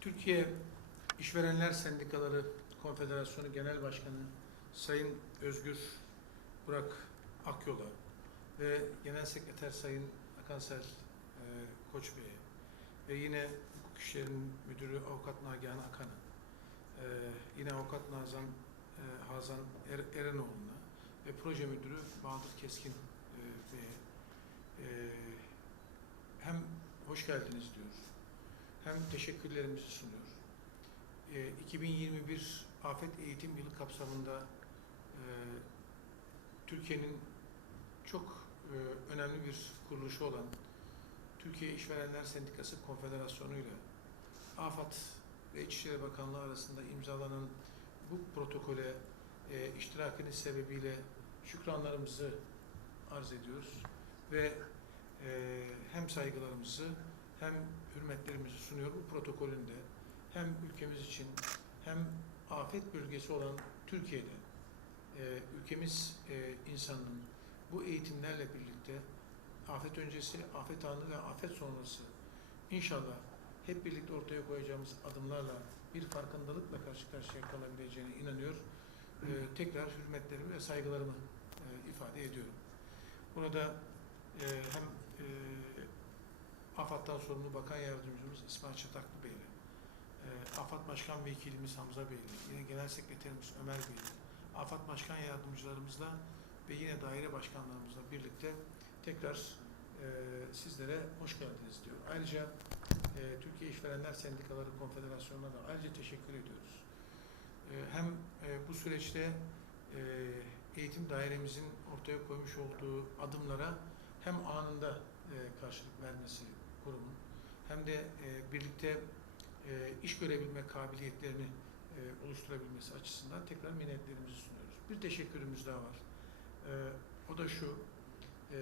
Türkiye İşverenler Sendikaları Konfederasyonu Genel Başkanı Sayın Özgür Burak Akyol'a ve Genel Sekreter Sayın Akansel e, Koç Bey'e ve yine Hukuk İşlerinin Müdürü Avukat Nagihan Akan'a e, yine Avukat Nazan e, Hazan er, Erenoğlu'na ve Proje Müdürü Bahadır Keskin e, Bey'e e, hem hoş geldiniz diyor hem teşekkürlerimizi sunuyor. E, 2021 Afet Eğitim Yılı kapsamında e, Türkiye'nin çok e, önemli bir kuruluşu olan Türkiye İşverenler Sendikası Konfederasyonu ile AFAD ve İçişleri Bakanlığı arasında imzalanan bu protokole e, iştirakiniz sebebiyle şükranlarımızı arz ediyoruz ve e, hem saygılarımızı hem hürmetlerimizi sunuyor bu protokolünde hem ülkemiz için hem afet bölgesi olan Türkiye'de e, ülkemiz e, insanının bu eğitimlerle birlikte afet öncesi, afet anı ve afet sonrası inşallah hep birlikte ortaya koyacağımız adımlarla bir farkındalıkla karşı karşıya kalabileceğine inanıyor. E, tekrar hürmetlerimi ve saygılarımı e, ifade ediyorum. Burada e, hem e, AFAD'dan sorumlu Bakan Yardımcımız İsmail Çataklı Bey'le, e, AFAD Başkan Vekilimiz Hamza Bey'le, yine Genel Sekreterimiz Ömer Bey'le, AFAD Başkan Yardımcılarımızla ve yine daire başkanlarımızla birlikte tekrar e, sizlere hoş geldiniz diyor. Ayrıca e, Türkiye İşverenler Sendikaları Konfederasyonu'na da ayrıca teşekkür ediyoruz. E, hem e, bu süreçte e, eğitim dairemizin ortaya koymuş olduğu adımlara hem anında e, karşılık vermesi kurumun hem de e, birlikte e, iş görebilme kabiliyetlerini e, oluşturabilmesi açısından tekrar minnetlerimizi sunuyoruz. Bir teşekkürümüz daha var. E, o da şu, e,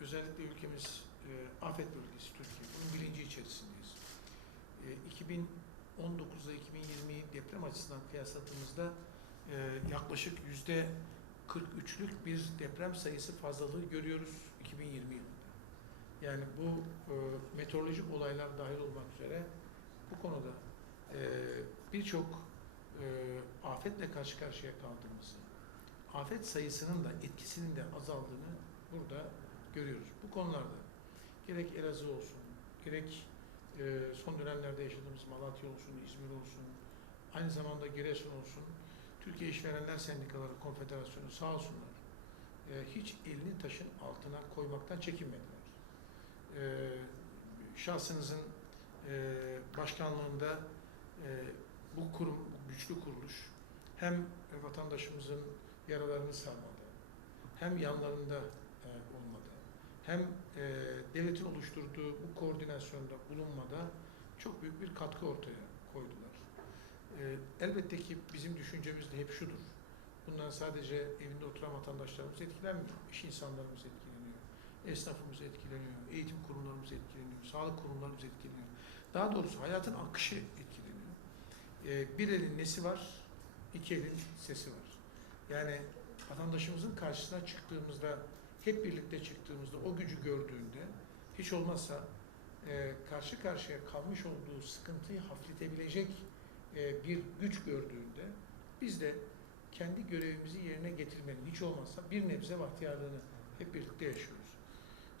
özellikle ülkemiz e, afet bölgesi Türkiye. Bunun bilinci içerisindeyiz. E, 2019 ile 2020'yi deprem açısından kıyasladığımızda e, yaklaşık yüzde 43'lük bir deprem sayısı fazlalığı görüyoruz 2020 yılında. Yani bu e, meteorolojik olaylar dahil olmak üzere bu konuda e, birçok e, afetle karşı karşıya kaldığımızı, afet sayısının da etkisinin de azaldığını burada görüyoruz. Bu konularda gerek Elazığ olsun, gerek e, son dönemlerde yaşadığımız Malatya olsun, İzmir olsun, aynı zamanda Giresun olsun, Türkiye İşverenler Sendikaları Konfederasyonu sağ olsunlar e, hiç elini taşın altına koymaktan çekinmediler. E, şahsınızın e, başkanlığında e, bu kurum, bu güçlü kuruluş hem vatandaşımızın yaralarını sarmada, hem yanlarında e, olmada, hem devletin oluşturduğu bu koordinasyonda bulunmada çok büyük bir katkı ortaya koydular. Elbette ki bizim düşüncemiz de hep şudur. Bundan sadece evinde oturan vatandaşlarımız etkilenmiyor. İş insanlarımız etkileniyor. Esnafımız etkileniyor. Eğitim kurumlarımız etkileniyor. Sağlık kurumlarımız etkileniyor. Daha doğrusu hayatın akışı etkileniyor. E, bir elin nesi var, iki elin sesi var. Yani vatandaşımızın karşısına çıktığımızda, hep birlikte çıktığımızda, o gücü gördüğünde, hiç olmazsa e, karşı karşıya kalmış olduğu sıkıntıyı hafifletebilecek e, bir güç gördüğünde, biz de kendi görevimizi yerine getirmenin hiç olmazsa bir nebze bahtiyarlığını hep birlikte yaşıyoruz.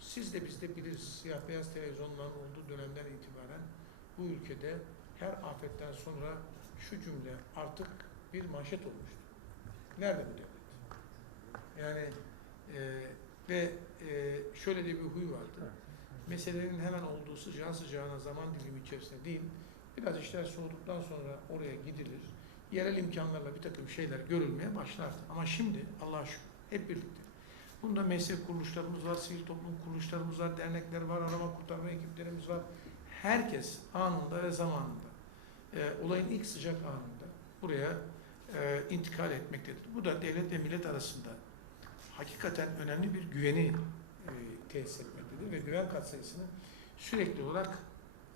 Siz de biz de biliriz. Siyah beyaz televizyonların olduğu dönemden itibaren bu ülkede her afetten sonra şu cümle artık bir manşet olmuştu. Nerede bu devlet? Yani e, ve e, şöyle de bir huy vardı. Meselenin hemen olduğu sıcağı sıcağına zaman dilimi içerisinde değil, biraz işler soğuduktan sonra oraya gidilir. Yerel imkanlarla bir takım şeyler görülmeye başlardı. Ama şimdi Allah'a şükür hep birlikte. Bunda meslek kuruluşlarımız var, sivil toplum kuruluşlarımız var, dernekler var, arama kurtarma ekiplerimiz var. Herkes anında ve zamanında e, olayın ilk sıcak anında buraya e, intikal etmektedir. Bu da devlet ve millet arasında hakikaten önemli bir güveni e, tesis etmektedir ve güven katsayısını sürekli olarak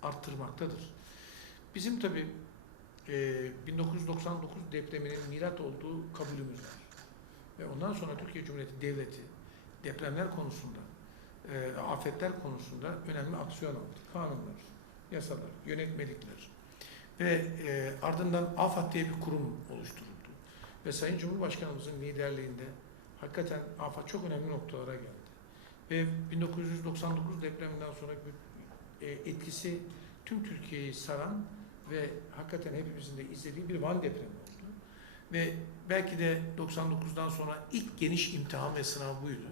arttırmaktadır. Bizim tabi e, 1999 depreminin milat olduğu kabulümüz var. Ve ondan sonra Türkiye Cumhuriyeti Devleti depremler konusunda, e, afetler konusunda önemli aksiyon aldı. Kanunlar, yasalar, yönetmelikler ve e, ardından AFAD diye bir kurum oluşturuldu. Ve Sayın Cumhurbaşkanımızın liderliğinde hakikaten AFAD çok önemli noktalara geldi. Ve 1999 depreminden sonra e, etkisi tüm Türkiye'yi saran ve hakikaten hepimizin de izlediği bir Van depremi oldu. Ve belki de 99'dan sonra ilk geniş imtihan ve sınav buydu.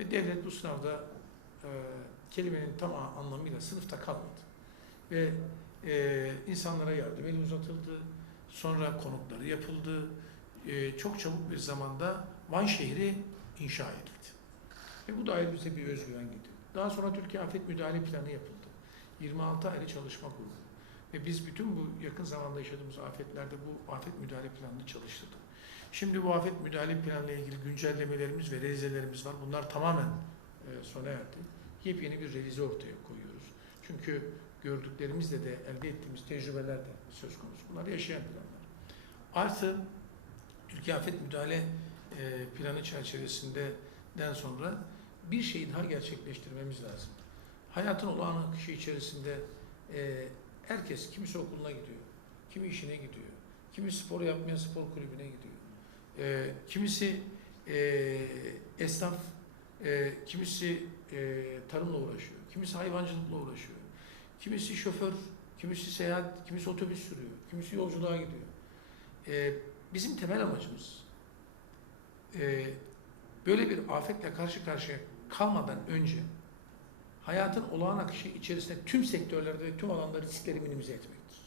Ve devlet bu sınavda e, kelimenin tam anlamıyla sınıfta kalmadı. Ve e, insanlara yardım eli uzatıldı. Sonra konutları yapıldı. E, çok çabuk bir zamanda Van şehri inşa edildi. Ve bu da ayrı bize bir özgüven getirdi. Daha sonra Türkiye Afet Müdahale Planı yapıldı. 26 ayrı çalışma kurulu. Ve biz bütün bu yakın zamanda yaşadığımız afetlerde bu afet müdahale planını çalıştırdık. Şimdi bu afet müdahale planıyla ilgili güncellemelerimiz ve revizelerimiz var. Bunlar tamamen e, sona erdi. Yepyeni bir revize ortaya koyuyoruz. Çünkü gördüklerimizle de elde ettiğimiz tecrübeler de söz konusu. Bunlar yaşayan planlar. Artı Türkiye Afet Müdahale e, Planı çerçevesinde sonra bir şeyi daha gerçekleştirmemiz lazım. Hayatın olağan akışı içerisinde e, herkes kimisi okuluna gidiyor, kimi işine gidiyor, kimi spor yapmaya spor kulübüne gidiyor, e, kimisi e, esnaf, e, kimisi e, tarımla uğraşıyor, kimisi hayvancılıkla uğraşıyor, kimisi şoför, kimisi seyahat, kimisi otobüs sürüyor, kimisi yolculuğa gidiyor. E, bizim temel amacımız e, böyle bir afetle karşı karşıya kalmadan önce hayatın olağan akışı içerisinde tüm sektörlerde ve tüm alanda riskleri minimize etmektir.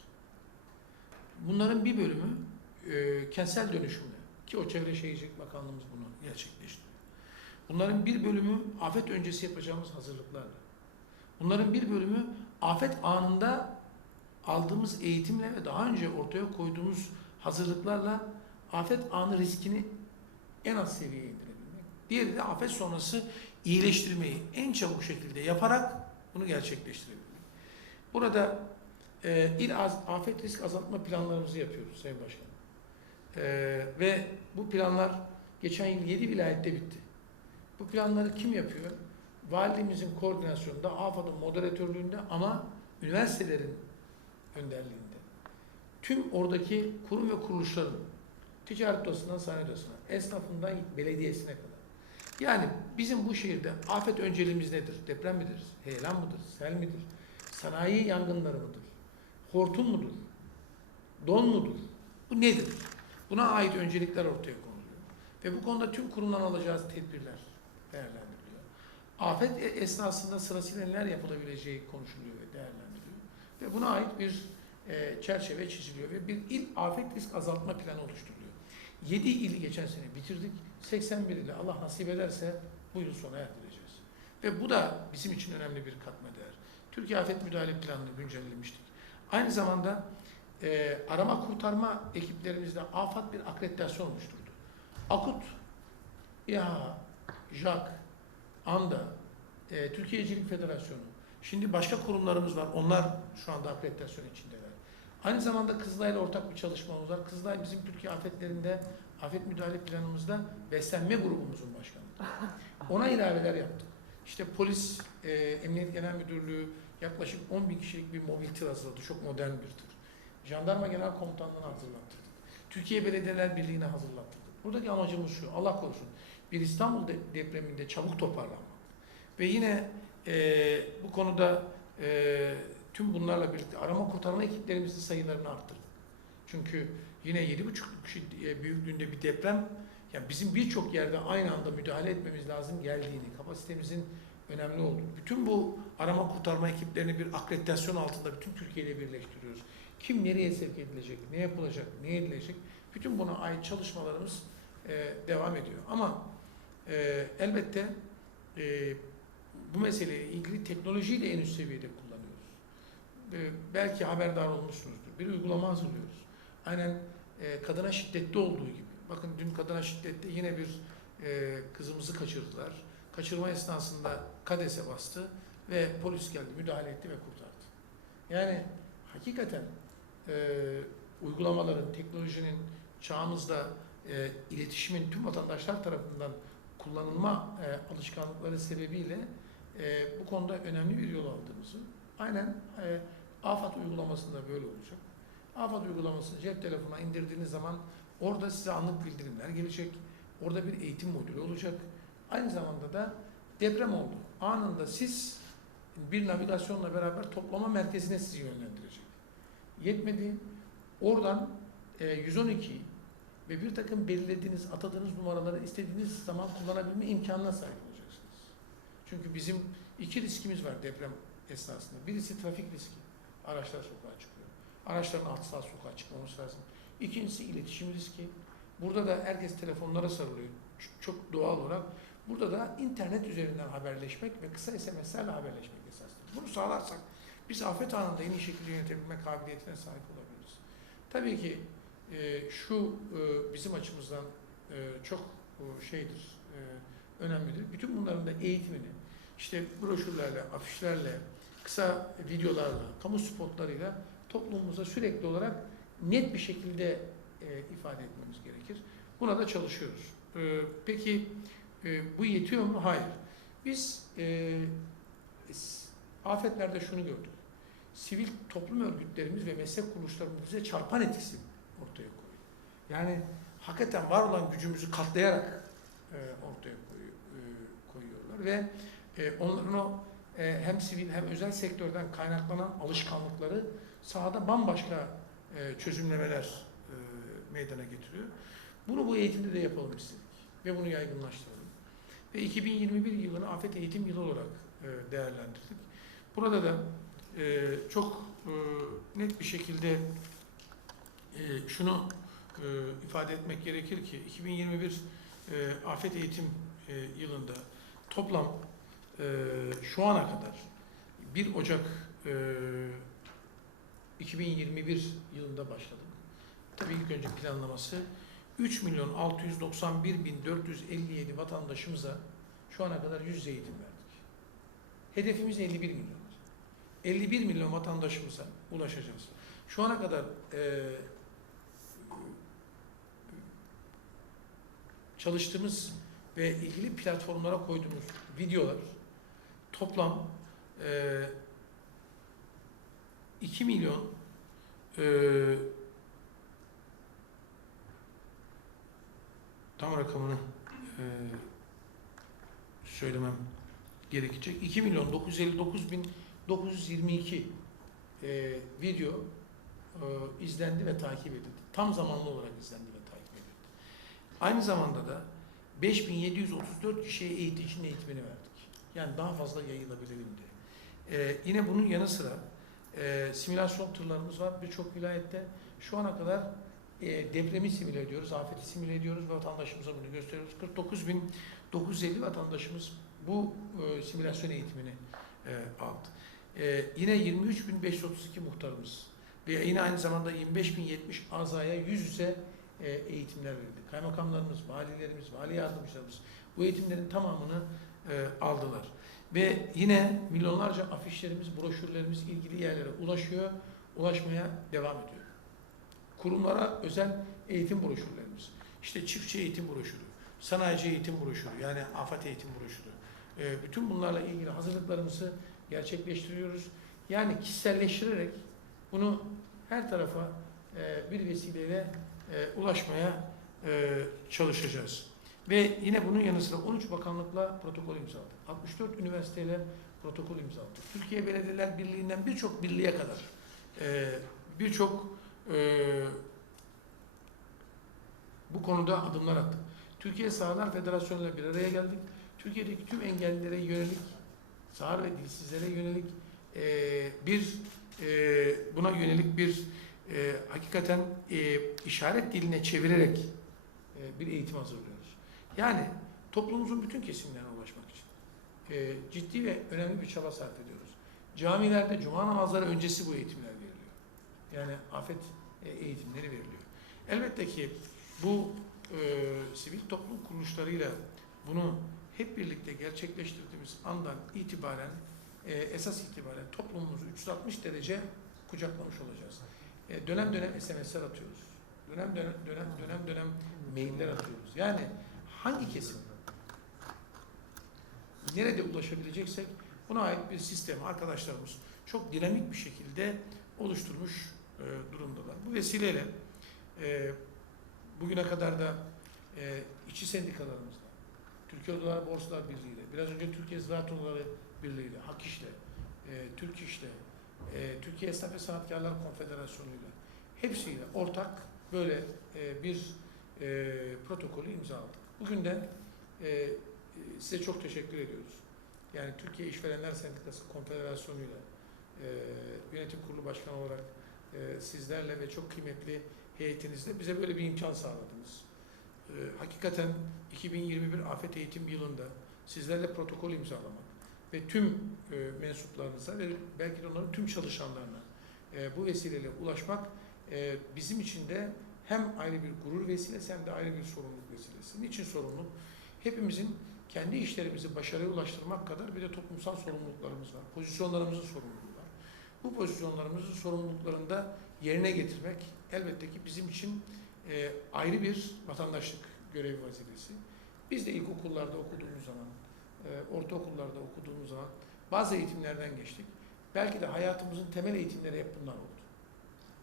Bunların bir bölümü e, kentsel dönüşümle ki o Çevre Şehircilik Bakanlığımız bunu gerçekleştiriyor. Bunların bir bölümü afet öncesi yapacağımız hazırlıklarla. Bunların bir bölümü afet anında aldığımız eğitimle ve daha önce ortaya koyduğumuz hazırlıklarla afet anı riskini en az seviyeye indirebilmek. Diğeri de afet sonrası iyileştirmeyi en çabuk şekilde yaparak bunu gerçekleştirebilmek. Burada e, il az, afet risk azaltma planlarımızı yapıyoruz Sayın Başkanım. E, ve bu planlar geçen yıl 7 vilayette bitti. Bu planları kim yapıyor? Valiliğimizin koordinasyonunda, AFAD'ın moderatörlüğünde ama üniversitelerin önderliğinde. Tüm oradaki kurum ve kuruluşların, ticaret odasından sanayi odasına, esnafından belediyesine kadar. Yani bizim bu şehirde afet önceliğimiz nedir? Deprem midir? Heyelan mıdır? Sel midir? Sanayi yangınları mıdır? Hortum mudur? Don mudur? Bu nedir? Buna ait öncelikler ortaya konuluyor. Ve bu konuda tüm kurumdan alacağız tedbirler değerlendiriliyor. Afet e- esnasında sırasıyla neler yapılabileceği konuşuluyor ve değerlendiriliyor. Ve buna ait bir e, çerçeve çiziliyor ve bir il afet risk azaltma planı oluşturuluyor. 7 ili geçen sene bitirdik. 81 ile Allah nasip ederse bu yıl sona erdireceğiz. Ve bu da bizim için önemli bir katma değer. Türkiye Afet Müdahale Planı'nı güncellemiştik. Aynı zamanda e, arama kurtarma ekiplerimizde AFAD bir akreditasyon oluşturdu. AKUT, İHA, JAK, ANDA, e, Türkiye'cilik Federasyonu. Şimdi başka kurumlarımız var. Onlar şu anda akreditasyon içindeler. Aynı zamanda Kızılay'la ortak bir çalışmamız var. Kızılay bizim Türkiye afetlerinde, afet müdahale planımızda beslenme grubumuzun başkanı. Ona ilaveler yaptık. İşte polis, e, Emniyet Genel Müdürlüğü yaklaşık 10 bin kişilik bir mobil tır hazırladı. Çok modern bir tır. Jandarma Genel Komutanlığı'na hazırlattırdık. Türkiye Belediyeler Birliği'ne hazırlattırdık. Buradaki amacımız şu, Allah korusun, bir İstanbul de- depreminde çabuk toparlanmak. Ve yine e, bu konuda e, tüm bunlarla birlikte arama kurtarma ekiplerimizin sayılarını arttırdık. Çünkü yine 7,5 kişi e, büyüklüğünde bir deprem, yani bizim birçok yerde aynı anda müdahale etmemiz lazım geldiğini, kapasitemizin önemli olduğunu. Bütün bu arama kurtarma ekiplerini bir akreditasyon altında bütün Türkiye'de birleştiriyoruz. Kim nereye sevk edilecek, ne yapılacak, ne edilecek, bütün buna ait çalışmalarımız e, devam ediyor. Ama e, elbette e, bu meseleyle ilgili teknolojiyi de en üst seviyede kullanıyoruz. E, belki haberdar olmuşsunuzdur. Bir uygulama hazırlıyoruz. Aynen e, kadına şiddette olduğu gibi. Bakın dün kadına şiddette yine bir e, kızımızı kaçırdılar. Kaçırma esnasında kadese bastı ve polis geldi, müdahale etti ve kurtardı. Yani hakikaten e, uygulamaların, teknolojinin çağımızda e, iletişimin tüm vatandaşlar tarafından kullanılma e, alışkanlıkları sebebiyle e, bu konuda önemli bir yol aldığımızı, aynen e, AFAD uygulamasında böyle olacak. AFAD uygulamasını cep telefonuna indirdiğiniz zaman orada size anlık bildirimler gelecek. Orada bir eğitim modülü olacak. Aynı zamanda da deprem oldu. Anında siz bir navigasyonla beraber toplama merkezine sizi yönlendirecek. Yetmedi. Oradan e, 112 ve bir takım belirlediğiniz, atadığınız numaraları istediğiniz zaman kullanabilme imkanına sahip olacaksınız. Çünkü bizim iki riskimiz var deprem esnasında. Birisi trafik riski. Araçlar sokağa çıkıyor. Araçların alt saat sokağa çıkmaması lazım. İkincisi iletişim riski. Burada da herkes telefonlara sarılıyor. Çok doğal olarak. Burada da internet üzerinden haberleşmek ve kısa SMS'lerle haberleşmek esastır. Bunu sağlarsak biz afet anında en iyi şekilde yönetebilme kabiliyetine sahip olabiliriz. Tabii ki e, şu e, bizim açımızdan e, çok e, şeydir, e, önemlidir. Bütün bunların da eğitimini işte broşürlerle, afişlerle, kısa videolarla, kamu spotlarıyla toplumumuza sürekli olarak net bir şekilde e, ifade etmemiz gerekir. Buna da çalışıyoruz. E, peki e, bu yetiyor mu? Hayır. Biz e, afetlerde şunu gördük. Sivil toplum örgütlerimiz ve meslek kuruluşlarımız bize çarpan etkisi ortaya koyuyor. Yani hakikaten var olan gücümüzü katlayarak e, ortaya koyu- e, koyuyorlar ve e, onların o e, hem sivil hem özel sektörden kaynaklanan alışkanlıkları sahada bambaşka e, çözümlemeler e, meydana getiriyor. Bunu bu eğitimde de yapalım istedik ve bunu yaygınlaştıralım. Ve 2021 yılını afet eğitim yılı olarak e, değerlendirdik. Burada da e, çok e, net bir şekilde e, şunu e, ifade etmek gerekir ki 2021 e, afet eğitim e, yılında toplam e, şu ana kadar 1 Ocak e, 2021 yılında başladık. Tabii ilk önce planlaması 3 milyon 691 bin 457 vatandaşımıza şu ana kadar yüz eğitim verdik. Hedefimiz 51 milyon. 51 milyon vatandaşımıza ulaşacağız. Şu ana kadar e, çalıştığımız ve ilgili platformlara koyduğumuz videolar toplam e, 2 milyon e, tam rakamını e, söylemem gerekecek. 2 milyon 959 bin 922 e, video e, izlendi ve takip edildi. Tam zamanlı olarak izlendi ve takip edildi. Aynı zamanda da 5734 kişiye eğiticinin eğitimini verdik. Yani daha fazla yayılabilelim diye. E, yine bunun yanı sıra e, simülasyon turlarımız var birçok vilayette. Şu ana kadar e, depremi simüle ediyoruz, afeti simüle ediyoruz ve vatandaşımıza bunu gösteriyoruz. 49.950 vatandaşımız bu e, simülasyon eğitimini e, aldı. E, yine 23.532 muhtarımız ve yine aynı zamanda 25.070 azaya yüz yüze e, eğitimler verildi. Kaymakamlarımız, valilerimiz, vali yardımcılarımız bu eğitimlerin tamamını e, aldılar. Ve yine milyonlarca afişlerimiz, broşürlerimiz ilgili yerlere ulaşıyor, ulaşmaya devam ediyor. Kurumlara özel eğitim broşürlerimiz, işte çiftçi eğitim broşürü, sanayici eğitim broşürü, yani afet eğitim broşürü. E, bütün bunlarla ilgili hazırlıklarımızı gerçekleştiriyoruz. Yani kişiselleştirerek bunu her tarafa e, bir vesileyle e, ulaşmaya e, çalışacağız. Ve yine bunun yanı sıra 13 bakanlıkla protokol imzaladık. 64 üniversiteyle protokol imzaladık. Türkiye Belediyeler Birliği'nden birçok birliğe kadar e, birçok e, bu konuda adımlar attık. Türkiye Sağlar Federasyonu ile bir araya geldik. Türkiye'deki tüm engellilere yönelik, sağır ve dilsizlere yönelik e, bir e, buna yönelik bir e, hakikaten e, işaret diline çevirerek e, bir eğitim hazırlıyoruz. Yani toplumumuzun bütün kesimlerine ulaşmak için e, ciddi ve önemli bir çaba sarf ediyoruz. Camilerde cuma namazları öncesi bu eğitimler veriliyor. Yani afet e, eğitimleri veriliyor. Elbette ki bu e, sivil toplum kuruluşlarıyla bunu hep birlikte gerçekleştirdiğimiz andan itibaren e, esas itibaren toplumumuzu 360 derece kucaklamış olacağız. E, dönem dönem SMS'ler atıyoruz. Dönem dönem dönem dönem dönem mailler atıyoruz. Yani hangi kesim nerede ulaşabileceksek buna ait bir sistemi arkadaşlarımız çok dinamik bir şekilde oluşturmuş e, durumdalar. Bu vesileyle e, bugüne kadar da e, işçi sendikalarımızla, Türkiye Odalar Borsalar Birliği'yle, biraz önce Türkiye Ziraat Odaları Birliği'yle, Hak İş'le, e, Türk İş'le, e, Türkiye Esnaf ve Sanatkarlar Konfederasyonu'yla hepsiyle ortak böyle e, bir e, protokolü imzaladık. Bugün de e, e, size çok teşekkür ediyoruz. Yani Türkiye İşverenler Sendikası Konfederasyonu'yla e, yönetim kurulu başkanı olarak e, sizlerle ve çok kıymetli heyetinizle bize böyle bir imkan sağladınız. E, hakikaten 2021 Afet Eğitim Yılı'nda sizlerle protokol imzalamak ve tüm e, mensuplarınıza ve belki de onların tüm çalışanlarına e, bu vesileyle ulaşmak e, bizim için de hem ayrı bir gurur vesilesi hem de ayrı bir sorumluluk vesilesi. Niçin sorumluluk? Hepimizin kendi işlerimizi başarıya ulaştırmak kadar bir de toplumsal sorumluluklarımız var. Pozisyonlarımızın sorumluluğu var. Bu pozisyonlarımızın sorumluluklarında yerine getirmek elbette ki bizim için e, ayrı bir vatandaşlık görevi vazifesi. Biz de ilkokullarda okuduğumuz zaman, e, ortaokullarda okuduğumuz zaman bazı eğitimlerden geçtik. Belki de hayatımızın temel eğitimleri hep bunlar oldu.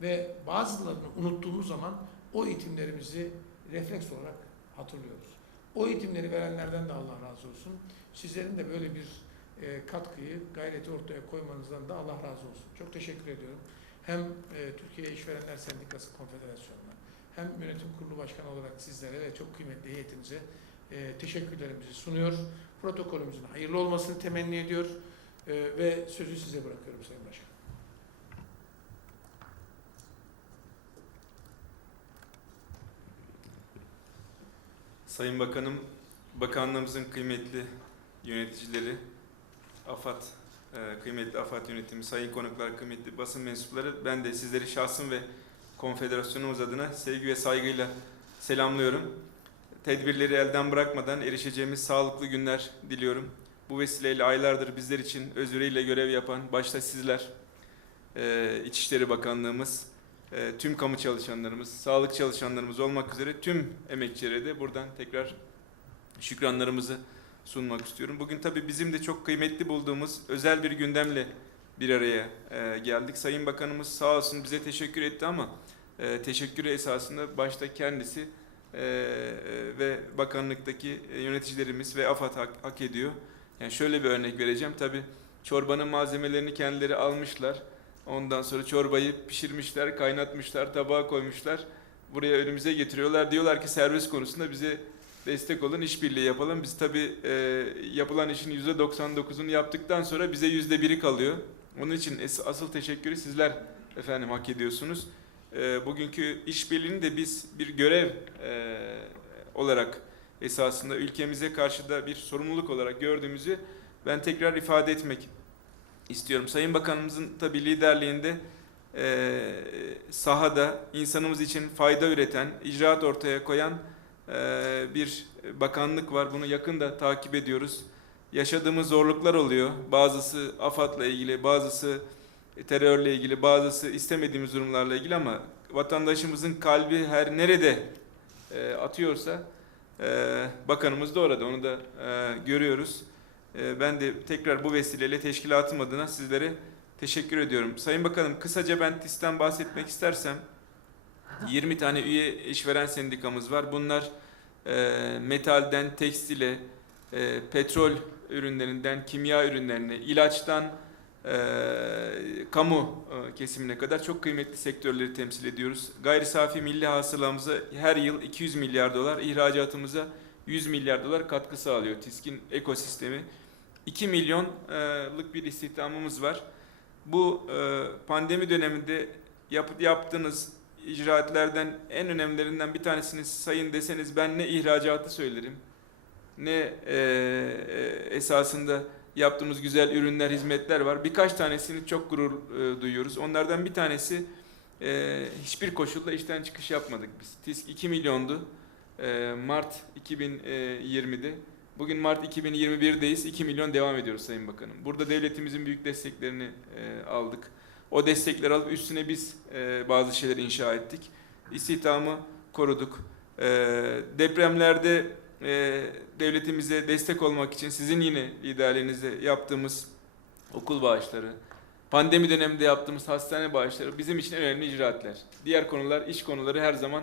Ve bazılarını unuttuğumuz zaman o eğitimlerimizi refleks olarak hatırlıyoruz. O eğitimleri verenlerden de Allah razı olsun. Sizlerin de böyle bir e, katkıyı, gayreti ortaya koymanızdan da Allah razı olsun. Çok teşekkür ediyorum. Hem e, Türkiye İşverenler Sendikası Konfederasyonu'na hem yönetim kurulu başkanı olarak sizlere ve çok kıymetli heyetinize e, teşekkürlerimizi sunuyor. Protokolümüzün hayırlı olmasını temenni ediyor e, ve sözü size bırakıyorum Sayın Başkan. Sayın Bakanım, bakanlığımızın kıymetli yöneticileri, AFAD, e, kıymetli AFAD yönetimi, sayın konuklar, kıymetli basın mensupları, ben de sizleri şahsım ve konfederasyonumuz adına sevgi ve saygıyla selamlıyorum. Tedbirleri elden bırakmadan erişeceğimiz sağlıklı günler diliyorum. Bu vesileyle aylardır bizler için özveriyle görev yapan, başta sizler, e, İçişleri Bakanlığımız, e, tüm kamu çalışanlarımız, sağlık çalışanlarımız olmak üzere tüm emekçilere de buradan tekrar şükranlarımızı sunmak istiyorum. Bugün tabii bizim de çok kıymetli bulduğumuz özel bir gündemle bir araya e, geldik. Sayın Bakanımız sağ olsun bize teşekkür etti ama e, teşekkürü esasında başta kendisi e, e, ve bakanlıktaki yöneticilerimiz ve AFAD hak, hak ediyor. Yani şöyle bir örnek vereceğim. Tabii çorbanın malzemelerini kendileri almışlar. Ondan sonra çorbayı pişirmişler, kaynatmışlar, tabağa koymuşlar. Buraya önümüze getiriyorlar. Diyorlar ki servis konusunda bize destek olun, işbirliği yapalım. Biz tabii e, yapılan işin %99'unu yaptıktan sonra bize %1'i kalıyor. Onun için asıl teşekkürü sizler efendim hak ediyorsunuz. E, bugünkü işbirliğini de biz bir görev e, olarak esasında ülkemize karşı da bir sorumluluk olarak gördüğümüzü ben tekrar ifade etmek istiyorum. Sayın Bakanımızın tabii liderliğinde e, sahada insanımız için fayda üreten, icraat ortaya koyan e, bir bakanlık var. Bunu yakında takip ediyoruz. Yaşadığımız zorluklar oluyor. Bazısı AFAD'la ilgili, bazısı terörle ilgili, bazısı istemediğimiz durumlarla ilgili ama vatandaşımızın kalbi her nerede e, atıyorsa e, bakanımız da orada. Onu da e, görüyoruz. Ee, Ben de tekrar bu vesileyle teşkilatım adına sizlere teşekkür ediyorum. Sayın Bakanım kısaca ben TİS'ten bahsetmek istersem 20 tane üye işveren sendikamız var. Bunlar e, metalden tekstile, e, petrol ürünlerinden kimya ürünlerine, ilaçtan e, kamu kesimine kadar çok kıymetli sektörleri temsil ediyoruz. Gayri safi milli hasılamıza her yıl 200 milyar dolar, ihracatımıza 100 milyar dolar katkı sağlıyor TİSK'in ekosistemi. 2 milyonluk bir istihdamımız var. Bu pandemi döneminde yap, yaptığınız icraatlerden en önemlilerinden bir tanesini sayın deseniz ben ne ihracatı söylerim ne e, e, esasında yaptığımız güzel ürünler, hizmetler var. Birkaç tanesini çok gurur e, duyuyoruz. Onlardan bir tanesi e, hiçbir koşulda işten çıkış yapmadık biz. TİSK 2 milyondu. E, Mart 2020'de. Bugün Mart 2021'deyiz. 2 milyon devam ediyoruz Sayın Bakanım. Burada devletimizin büyük desteklerini e, aldık. O destekleri alıp üstüne biz e, bazı şeyler inşa ettik. İstihdamı koruduk. E, depremlerde e, devletimize destek olmak için sizin yine liderliğinizde yaptığımız okul bağışları, pandemi döneminde yaptığımız hastane bağışları bizim için önemli icraatler. Diğer konular, iş konuları her zaman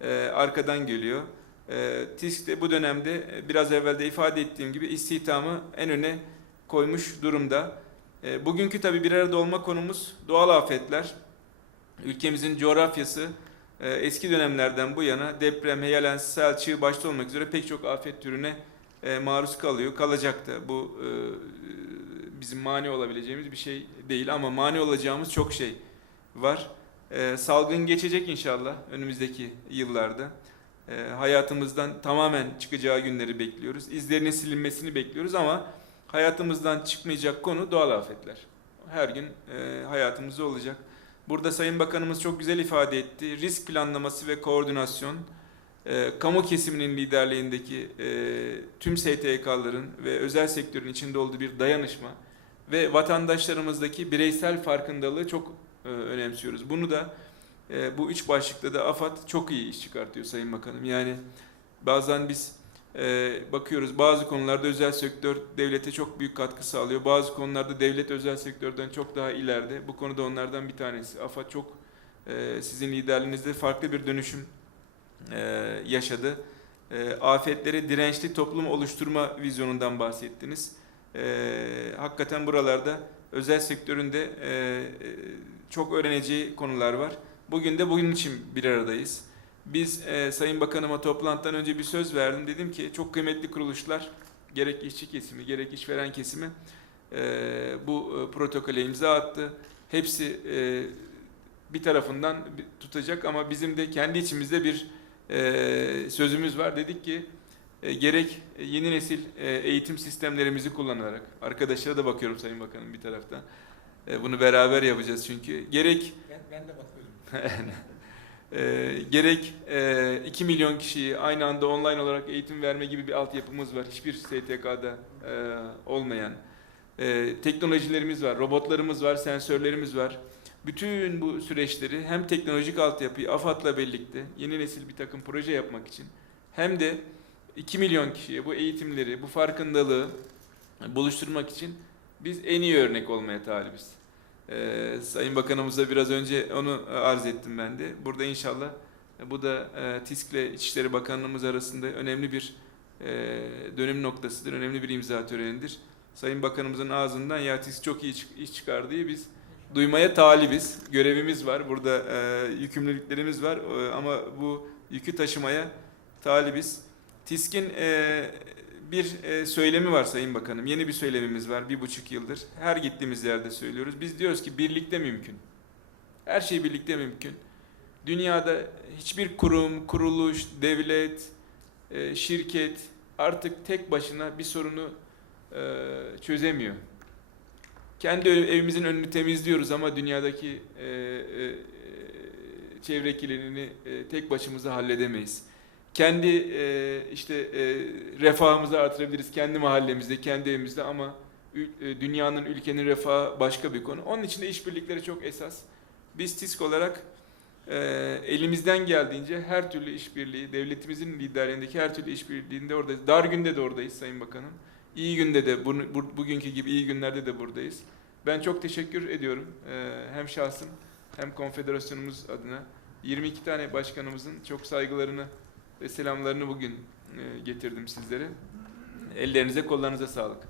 e, arkadan geliyor. E, TİSK de bu dönemde e, biraz evvel de ifade ettiğim gibi istihdamı en öne koymuş durumda. E, bugünkü tabii bir arada olma konumuz doğal afetler. Ülkemizin coğrafyası e, eski dönemlerden bu yana deprem, heyelan, sel, çığ başta olmak üzere pek çok afet türüne e, maruz kalıyor. Kalacak da bu e, bizim mani olabileceğimiz bir şey değil ama mani olacağımız çok şey var. E, salgın geçecek inşallah önümüzdeki yıllarda. Hayatımızdan tamamen çıkacağı günleri bekliyoruz. İzlerinin silinmesini bekliyoruz ama hayatımızdan çıkmayacak konu doğal afetler. Her gün hayatımızda olacak. Burada Sayın Bakanımız çok güzel ifade etti. Risk planlaması ve koordinasyon, e, kamu kesiminin liderliğindeki e, tüm STK'ların ve özel sektörün içinde olduğu bir dayanışma ve vatandaşlarımızdaki bireysel farkındalığı çok e, önemsiyoruz. Bunu da e, bu üç başlıkta da AFAD çok iyi iş çıkartıyor Sayın Bakanım. Yani bazen biz e, bakıyoruz bazı konularda özel sektör devlete çok büyük katkı sağlıyor. Bazı konularda devlet özel sektörden çok daha ileride. Bu konuda onlardan bir tanesi. AFAD çok e, sizin liderliğinizde farklı bir dönüşüm e, yaşadı. E, afetlere dirençli toplum oluşturma vizyonundan bahsettiniz. Hakikaten buralarda özel sektörün de e, e, çok öğreneceği konular var. Bugün de bugün için bir aradayız. Biz e, Sayın Bakanıma toplantıdan önce bir söz verdim. Dedim ki çok kıymetli kuruluşlar gerek işçi kesimi gerek işveren kesimi e, bu e, protokole imza attı. Hepsi e, bir tarafından tutacak ama bizim de kendi içimizde bir e, sözümüz var. Dedik ki e, gerek yeni nesil e, eğitim sistemlerimizi kullanarak, arkadaşlara da bakıyorum Sayın Bakanım bir taraftan. E, bunu beraber yapacağız çünkü. Gerek Ben, ben de bakıyorum. e, gerek e, 2 milyon kişiyi aynı anda online olarak eğitim verme gibi bir altyapımız var. Hiçbir STK'da e, olmayan. E, teknolojilerimiz var, robotlarımız var, sensörlerimiz var. Bütün bu süreçleri hem teknolojik altyapıyı AFAD'la birlikte yeni nesil bir takım proje yapmak için hem de 2 milyon kişiye bu eğitimleri, bu farkındalığı buluşturmak için biz en iyi örnek olmaya talibiz. Ee, Sayın Bakanımıza biraz önce onu arz ettim ben de. Burada inşallah e, bu da e, TİSK ile İçişleri Bakanlığımız arasında önemli bir e, dönüm noktasıdır, önemli bir imza törenidir. Sayın Bakanımızın ağzından ya TİSK çok iyi iş çıkardığı biz duymaya talibiz. Görevimiz var, burada e, yükümlülüklerimiz var E, ama bu yükü taşımaya talibiz. TİSK'in e, bir e, söylemi var Sayın Bakanım. Yeni bir söylemimiz var bir buçuk yıldır. Her gittiğimiz yerde söylüyoruz. Biz diyoruz ki birlikte mümkün. Her şey birlikte mümkün. Dünyada hiçbir kurum, kuruluş, devlet, e, şirket artık tek başına bir sorunu e, çözemiyor. Kendi ev- evimizin önünü temizliyoruz ama dünyadaki çevre kirliliğini tek başımıza halledemeyiz kendi e, işte e, refahımızı artırabiliriz kendi mahallemizde, kendi evimizde ama e, dünyanın, ülkenin refahı başka bir konu. Onun için de işbirlikleri çok esas. Biz TİSK olarak e, elimizden geldiğince her türlü işbirliği, devletimizin liderliğindeki her türlü işbirliğinde oradayız. Dar günde de oradayız Sayın Bakanım. İyi günde de, bunu, bu- bugünkü gibi iyi günlerde de buradayız. Ben çok teşekkür ediyorum. E, hem şahsım hem konfederasyonumuz adına. 22 tane başkanımızın çok saygılarını ve selamlarını bugün e, getirdim sizlere. Ellerinize kollarınıza sağlık.